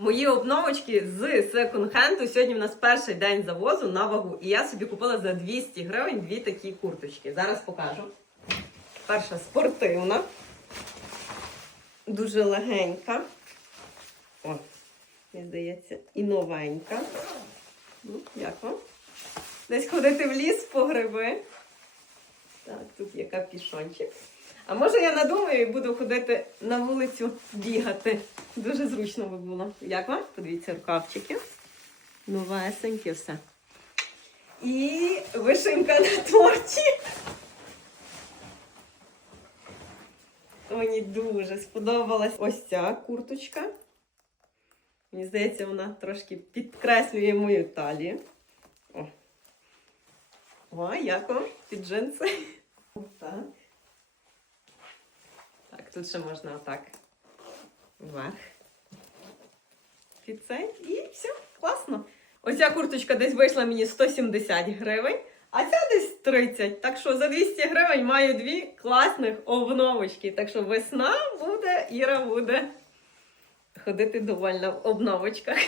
Мої обновочки з секонд-хенду. Сьогодні в нас перший день завозу на вагу. І я собі купила за 200 гривень дві такі курточки. Зараз покажу. Перша спортивна. Дуже легенька. О, мені здається, і новенька. Ну, як вам? Десь ходити в ліс по гриби. Так, тут є капішончик. А може я надумаю і буду ходити на вулицю бігати. Дуже зручно би було. Як вам? Подивіться, рукавчики. Новесеньке все. І вишенька на торті. Мені дуже сподобалась ось ця курточка. Мені здається, вона трошки підкреслює мою талію. О, О як вам? Під джинси. Так. Тут ще можна отак вверх. Під цей. І все, класно. Оця курточка десь вийшла мені 170 гривень, а ця десь 30. Так що за 200 гривень маю дві класних обновочки. Так що весна буде, Іра буде ходити довольна в обновочках.